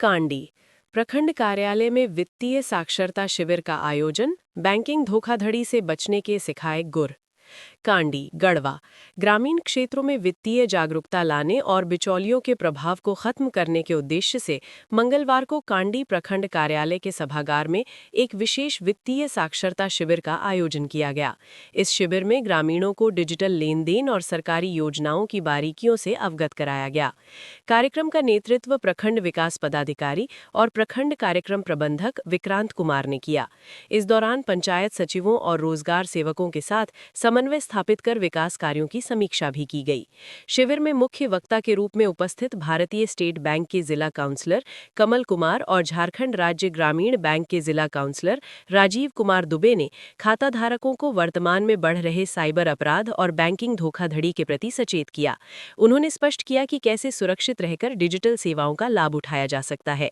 कांडी प्रखंड कार्यालय में वित्तीय साक्षरता शिविर का आयोजन, बैंकिंग धोखाधड़ी से बचने के सिखाए गुर। कांडी गढ़वा ग्रामीण क्षेत्रों में वित्तीय जागरूकता लाने और बिचौलियों के प्रभाव को खत्म करने के उद्देश्य से मंगलवार को कांडी प्रखंड कार्यालय के सभागार में एक विशेष वित्तीय साक्षरता शिविर का आयोजन किया गया। इस शिविर में ग्रामीणों को डिजिटल लेन देन और सरकारी योजनाओं की बारीकियों से अवगत कराया गया। कार्यक्रम का नेतृत्व प्रखंड विकास पदाधिकारी और प्रखंड कार्यक्रम प्रबंधक विक्रांत कुमार ने किया। इस दौरान पंचायत सचिवों और रोजगार सेवकों के साथ समन्वय स्थापित कर विकास कार्यों की समीक्षा भी की गई। शिविर में मुख्य वक्ता के रूप में उपस्थित भारतीय स्टेट बैंक के जिला काउंसलर कमल कुमार और झारखंड राज्य ग्रामीण बैंक के जिला काउंसलर राजीव कुमार दुबे ने खाता धारकों को वर्तमान में बढ़ रहे साइबर अपराध और बैंकिंग धोखाधड़ी के प्रति सचेत किया। उन्होंने स्पष्ट किया कि कैसे सुरक्षित रहकर डिजिटल सेवाओं का लाभ उठाया जा सकता है।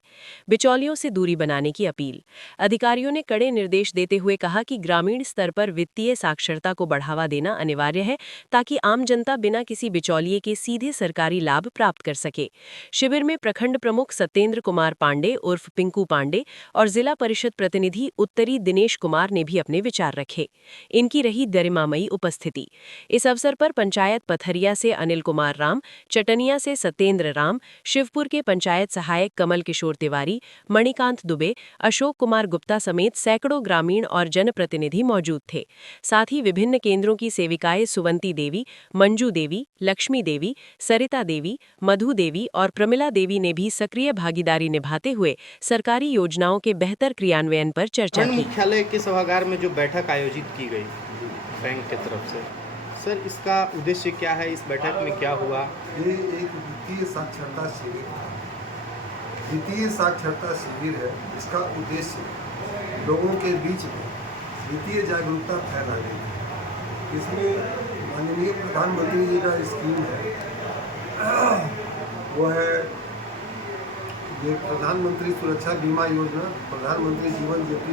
बिचौलियों से दूरी बनाने की अपील। अधिकारियों ने कड़े निर्देश देते हुए कहा कि ग्रामीण स्तर पर वित्तीय साक्षरता को बढ़ावा देना अनिवार्य है ताकि आम जनता बिना किसी बिचौलिए के सीधे सरकारी लाभ प्राप्त कर सके। शिविर में प्रखंड प्रमुख सत्येंद्र कुमार पांडे उर्फ पिंकू पांडे और जिला परिषद प्रतिनिधि उत्तरी दिनेश कुमार ने भी अपने विचार रखे। इनकी रही गरिमामयी उपस्थिति। इस अवसर पर पंचायत पथरिया से अनिल कुमार राम, चटनिया से सत्येंद्र राम, शिवपुर के पंचायत सहायक कमल किशोर तिवारी, मणिकांत दुबे, अशोक कुमार गुप्ता समेत सैकड़ों ग्रामीण और जनप्रतिनिधि मौजूद थे। साथ ही विभिन्न केंद्रों की सेविकाएं सुवंती देवी, मंजू देवी, लक्ष्मी देवी, सरिता देवी, मधु देवी और प्रमिला देवी ने भी सक्रिय भागीदारी निभाते हुए सरकारी योजनाओं के बेहतर क्रियान्वयन पर चर्चा की। मुख्यालय के सभागार में जो बैठक आयोजित की गई बैंक की तरफ से, सर इसका उद्देश्य क्या है? इस बैठक में क्या हुआ? ये एक वित्तीय साक्षरता शिविर है। वित्तीय साक्षरता शिविर है। इसका उद्देश्य लोगों के बीच में वित्तीय जागरूकता फैलाने की। इसमें माननीय प्रधानमंत्री जी का स्कीम है, वो है ये प्रधानमंत्री सुरक्षा बीमा योजना, प्रधानमंत्री जीवन ज्योति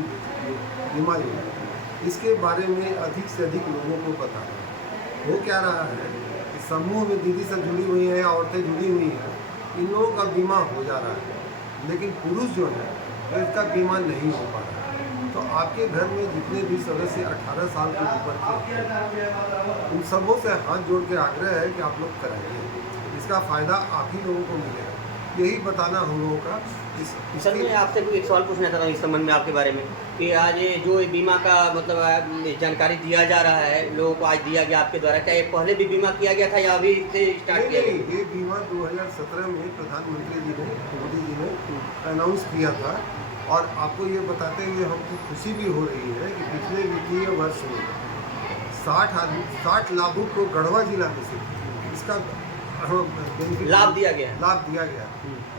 बीमा योजना। इसके बारे में अधिक से अधिक लोगों को पता है। वो क्या रहा है कि समूह में दीदी सब जुड़ी हुई हैं, औरतें जुड़ी हुई हैं, इन लोगों का बीमा हो जा रहा है, लेकिन पुरुष जो है वो इसका बीमा नहीं हो पा रहा है। तो आपके घर में जितने भी सदस्य 18 साल के ऊपर के, उन सबों से हाथ जोड़ के आग्रह है कि आप लोग कराइए। इसका फ़ायदा आप ही लोगों को मिलेगा। यही बताना हम लोगों का। सर मैं आपसे एक सवाल पूछना चाहता हूँ इस संबंध में आपके बारे में कि आज ये जो बीमा का मतलब जानकारी दिया जा रहा है लोगों को, आज दिया गया आपके द्वारा, क्या ये पहले भी बीमा किया गया था या अभी से स्टार्ट किया गया? ये बीमा 2017 में प्रधानमंत्री जी ने, मोदी जी ने अनाउंस किया था। और आपको ये बताते हुए हमको खुशी भी हो रही है कि पिछले वित्तीय वर्ष में 60 लाभुक को गढ़वा जिला में से इसका लाभ दिया गया।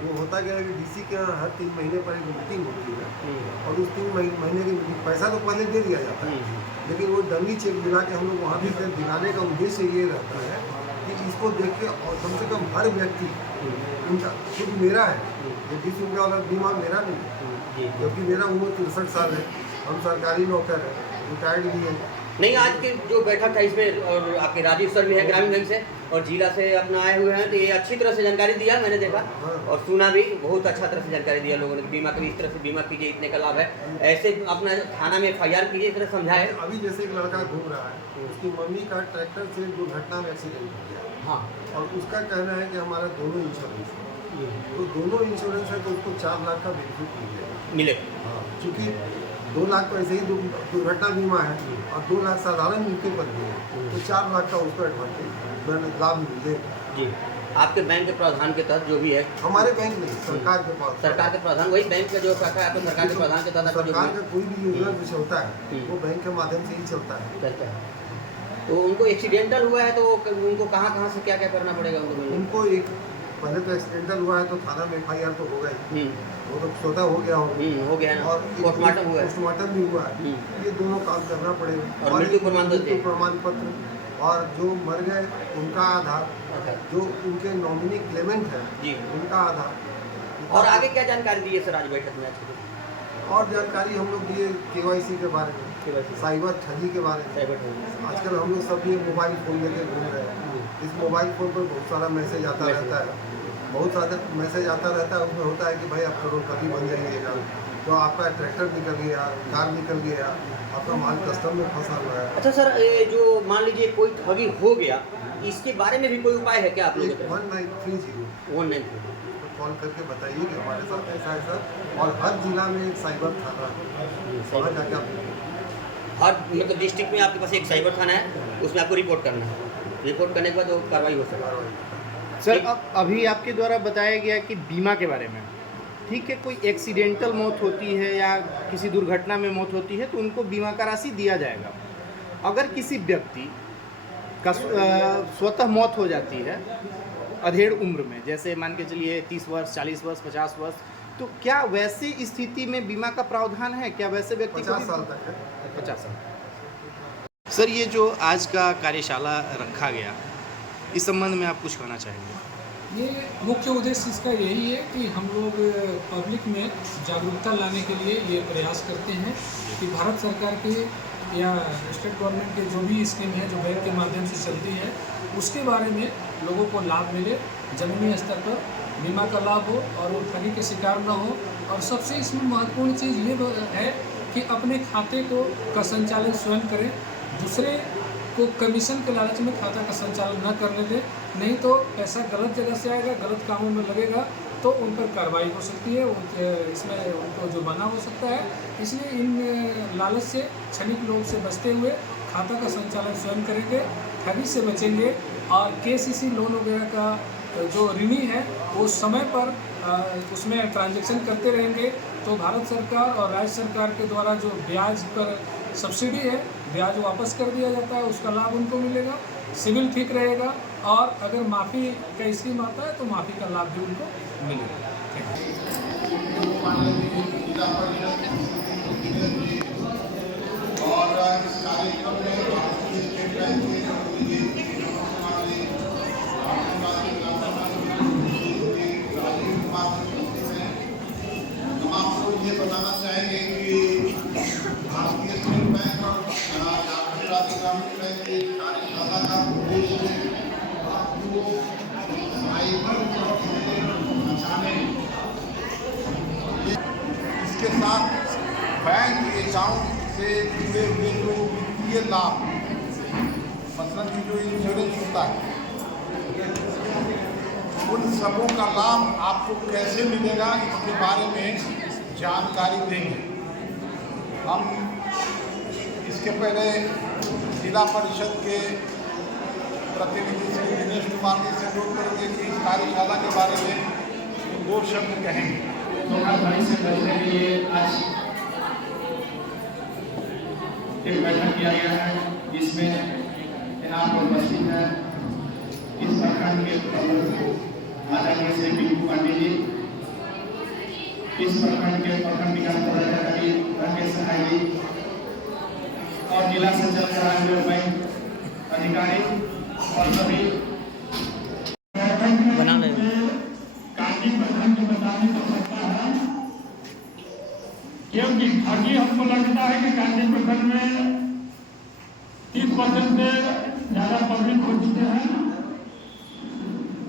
वो होता गया है कि डीसी के हर 3 महीने पर एक मीटिंग होती है और उस 3 महीने की पैसा तो पहले दे दिया जाता है, लेकिन वो डमी चेक दिला के हम लोग वहाँ भी दिलाने का उद्देश्य ये रहता है कि इसको देख के और कम से कम हर व्यक्ति, उनका खुद मेरा है, ये 20 रुपये वाला बीमा मेरा नहीं है, क्योंकि मेरा उम्र 63 साल है, हम सरकारी नौकर है, रिटायर्ड भी है। नहीं, आज की जो बैठक था इसमें और आपके राजीव सर भी है ग्रामीण बैंक से और जिला से अपना आए हुए हैं, तो ये अच्छी तरह से जानकारी दिया मैंने देखा और सुना भी, बहुत अच्छा तरह से जानकारी दिया लोगों ने। बीमा का इस तरह से बीमा कीजिए, इतने का लाभ है, ऐसे अपना थाना में FIR कीजिए, इस तरह समझाए। अभी जैसे एक लड़का घूम रहा है, उसकी मम्मी का ट्रैक्टर से दुर्घटना में एक्सीडेंट हो गया, हाँ, और उसका कहना है कि हमारा दोनों इंश्योरेंस है, तो दोनों इंश्योरेंस है तो उसको 4 लाख का बेनिफिट मिलेगा। हाँ, चूँकि 2 लाख तो ऐसे ही दुर्घटना बीमा है और 2 लाख साधारण मृत्यु पर भी है, तो 4 लाख का उसको एडवांटेज लाभ मिलेगा। जी, आपके बैंक के प्रावधान के तहत जो भी है, हमारे बैंक नहीं, सरकार के पास, सरकार के प्रावधान, वही बैंक का जो शाखा है आपको सरकार के प्रावधान के तहत सरकार का कोई भी योजना जो चलता है वो बैंक के माध्यम से ही चलता है। तो उनको एक्सीडेंटल हुआ है तो उनको कहाँ से क्या करना पड़ेगा? उनको एक पहले तो एक्सीडेंटल हुआ है तो थाना में FIR तो होगा ही, वो तो स्वतः हो गया ना, और पोस्टमार्टम भी हुआ है। ये दोनों काम करना पड़ेगा और मृत्यु प्रमाण पत्र और जो मर गए उनका आधार, जो उनके नॉमिनी क्लेमेंट है उनका आधार। और आगे क्या जानकारी दी है सर आज बैठक में? और जानकारी हम लोग दिए KYC के बारे में, साइबर ठगी के बारे में। आजकल हम लोग सब ये मोबाइल फ़ोन लेके घूम रहे हैं, इस मोबाइल फ़ोन पर बहुत सारा मैसेज आता रहता है बहुत सारे मैसेज आता रहता है, उसमें होता है कि भाई आप करोड़पति बन जाइएगा, तो आपका ट्रैक्टर निकल गया, कार निकल गया, आपका माल कस्टम में फंसा हुआ है। अच्छा सर, ये जो मान लीजिए कोई ठगी हो गया, इसके बारे में भी कोई उपाय है क्या आप लोगों के? 1930 19 तो कॉल करके बताइए कि हमारे साथ ऐसा ऐसा, और हर जिला में एक साइबर थाना है, वहाँ जाके आप हर मतलब डिस्ट्रिक्ट में आपके पास एक साइबर थाना है, उसमें आपको रिपोर्ट करना है। रिपोर्ट करने के बाद वो कार्रवाई हो सकती है। सर अब अभी आपके द्वारा बताया गया कि बीमा के बारे में, ठीक है, कोई एक्सीडेंटल मौत होती है या किसी दुर्घटना में मौत होती है तो उनको बीमा का राशि दिया जाएगा। अगर किसी व्यक्ति का स्वतः मौत हो जाती है अधेड़ उम्र में, जैसे मान के चलिए 30 वर्ष, 40 वर्ष, 50 वर्ष, तो क्या वैसे स्थिति में बीमा का प्रावधान है? क्या वैसे व्यक्ति 50 साल तक है। 50 साल। सर ये जो आज का कार्यशाला रखा गया, इस संबंध में आप कुछ कहना चाहेंगे? ये मुख्य उद्देश्य इसका यही है कि हम लोग पब्लिक में जागरूकता लाने के लिए ये प्रयास करते हैं कि भारत सरकार के या स्टेट गवर्नमेंट के जो भी स्कीम है जो बैंक के माध्यम से चलती है, उसके बारे में लोगों को लाभ मिले, ज़मीनी स्तर पर बीमा का लाभ हो और वो ठगी के शिकार न हो। और सबसे इसमें महत्वपूर्ण चीज़ ये है कि अपने खाते का संचालन स्वयं करें, दूसरे को कमीशन के लालच में खाता का संचालन न करने दें, नहीं तो पैसा गलत जगह से आएगा, गलत कामों में लगेगा तो उन पर कार्रवाई हो सकती है, इसमें उनको जुर्माना हो सकता है। इसलिए इन लालच से, क्षणिक लोभ से बचते हुए खाता का संचालन स्वयं करेंगे, ठगी से बचेंगे और केसीसी लोन वगैरह का जो ऋणी है वो समय पर उसमें ट्रांजैक्शन करते रहेंगे तो भारत सरकार और राज्य सरकार के द्वारा जो ब्याज पर सब्सिडी है, ब्याज वापस कर दिया जाता है, उसका लाभ उनको मिलेगा, सिविल ठीक रहेगा और अगर माफ़ी का स्कीम आता है तो माफ़ी का लाभ भी उनको मिलेगा। और इस कार्यक्रम में भारतीय स्टेट बैंक के राजीव कुमार हैं। हम आपको ये बताना चाहेंगे कि भारतीय स्टेट बैंक और झारखंड राज्य ग्रामीण बैंक की कार्यशाला का उद्देश्य आपको साइबर से बचाने, इसके साथ बैंक अकाउंट से जुड़े हुए जो वित्तीय लाभ, मतलब कि जो इंश्योरेंस होता है, उन सबों का लाभ आपको कैसे मिलेगा इसके बारे में जानकारी देंगे। हम इसके पहले जिला परिषद के प्रतिनिधि श्री दिनेश कुमार जी से अनुरोध करेंगे कि इस कार्यशाला के बारे में वो शब्द कहेंगे। धोखाधड़ी से बचने के लिए आज एक बैठक किया गया है, जिसमें यहाँ पर उपस्थित है इस प्रखंड के आदरणीय श्री पिंकू पांडे जी, इस प्रखंड के प्रखंड विकास पदाधिकारी राकेश सहाय जी और जिला संचालक राज्य बैंक अधिकारी और सभी कांडी प्रखंड को बताने को सकता है, क्योंकि ठगी हमको लगता है कि कांडी प्रखंड में 30% से ज़्यादा पब्लिक हो चुके हैं।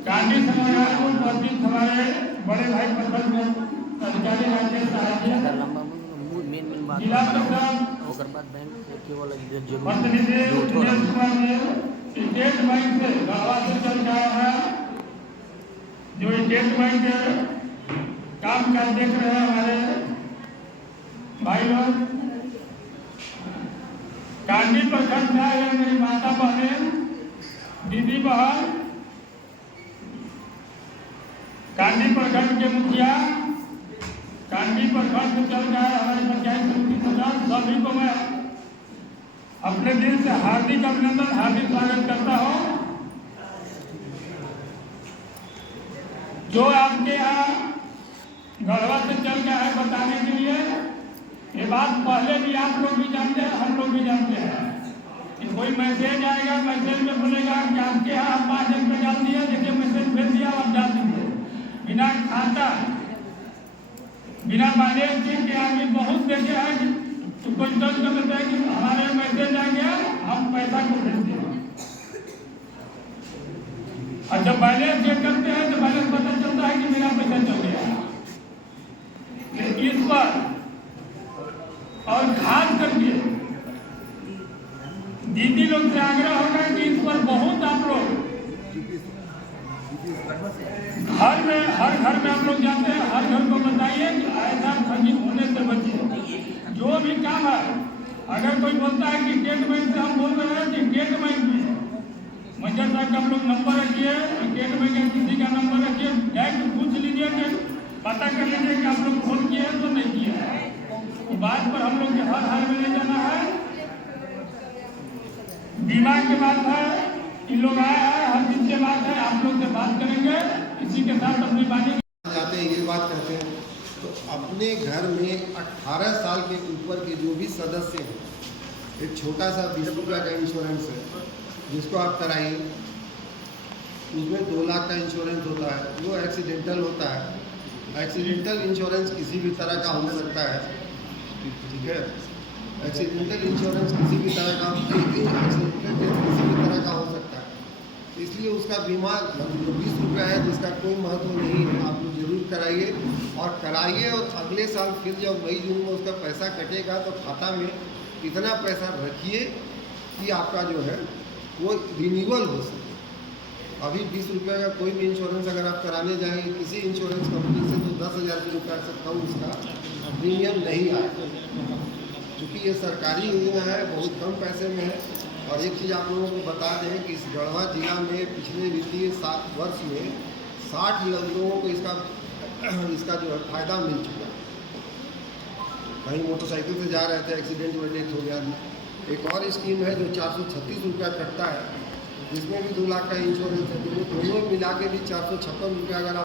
कांडी समाज को प्रतिदिन हमारे बड़े भाई प्रखंड में अधिकारी राकेश सहाय जी, जिला प्रतिनिधि दिनेश कुमार जी स्टेट बैंक से गढ़वा से चल रहा है, जो स्टेट बैंक काम काज देख रहे हैं हमारे भाई लोग। कांडी प्रखंड में आए मेरी माता बहन, दीदी बहन, कांडी प्रखंड के मुखिया, कांडी प्रखंड में चल रहा है हमारे पंचायत समिति प्रधान, सभी को मैं अपने दिल से हार्दिक अभिनंदन, हार्दिक स्वागत करता हूँ। जो आपके यहाँ गढ़वा से चल गया है बताने के लिए, ये बात पहले भी आप लोग भी जानते हैं, हम लोग भी जानते हैं कि कोई मैसेज आएगा, मैसेज में बोलेगा कि आपके यहाँ 5 रुपये डाल दिया, देखिए मैसेज भेज दिया, आप डाल दीजिए बिना खाता, बिना बैलेंस के। आगे बहुत देखे हैं कि कोई दर्ज कर देता है कि हमारे मैसेज आ गया, हम पैसा को भेज दें, और जब बैलेंस चेक करते हैं तो बैलेंस पता चलता पर और खास करके दीदी लोग से आग्रह होगा कि इस पर बहुत आप लोग हर घर में हम लोग जाते हैं, हर घर को बताइए कि ऐसा ठगी होने से बचिए। जो भी काम है, अगर कोई बोलता है कि स्टेट बैंक से हम बोल रहे हैं कि स्टेट बैंक में मंजर साहब का हम लोग नंबर रखिए, स्टेट बैंक का किसी का नंबर रखिए, डायरेक्ट पूछ लीजिए कि पता कर लीजिए कि आप लोग फोन किए हैं तो नहीं किए हैं। तो बात पर हम लोग के हर हाल में ले जाना है। बीमा की बात है, इन लोग आए हैं, हर दिन के बात है, आप लोग से बात करेंगे। इसी के साथ अपनी बानी जाते हैं, ये बात कहते हैं। तो अपने घर में 18 साल के ऊपर के जो भी सदस्य हैं, एक छोटा सा 20 रुपये का इंश्योरेंस है जिसको आप कराइए। उसमें 2 लाख का इंश्योरेंस होता है, वो एक्सीडेंटल होता है। एक्सीडेंटल इंश्योरेंस किसी भी तरह का हो सकता है, ठीक है। एक्सीडेंटल इंश्योरेंस किसी भी तरह का हो सकता है, इसलिए उसका बीमा 20 रुपया है जिसका कोई महत्व नहीं है। आप लोग जरूर कराइए और अगले साल फिर जब मई जून में उसका पैसा कटेगा तो खाता में इतना पैसा रखिए कि आपका जो है वो रिन्यूअल हो सके। अभी 20 रुपये का कोई भी इंश्योरेंस अगर आप कराने जाएंगे किसी इंश्योरेंस कंपनी से तो 10,000 रुपये से कम उसका प्रीमियम नहीं आएगा, क्योंकि ये सरकारी योजना है, बहुत कम पैसे में है। और एक चीज़ आप लोगों को बता दें कि इस गढ़वा जिला में पिछले वित्तीय वर्ष में 60 लोगों को इसका जो है फ़ायदा मिल चुका है। कहीं मोटरसाइकिल से जा रहे थे, एक्सीडेंट में डेथ हो गया। एक और स्कीम है जो 436 रुपया कटता है, जिसमें भी 2 लाख का इंश्योरेंस है। दोनों मिला के भी 456 रुपया अगर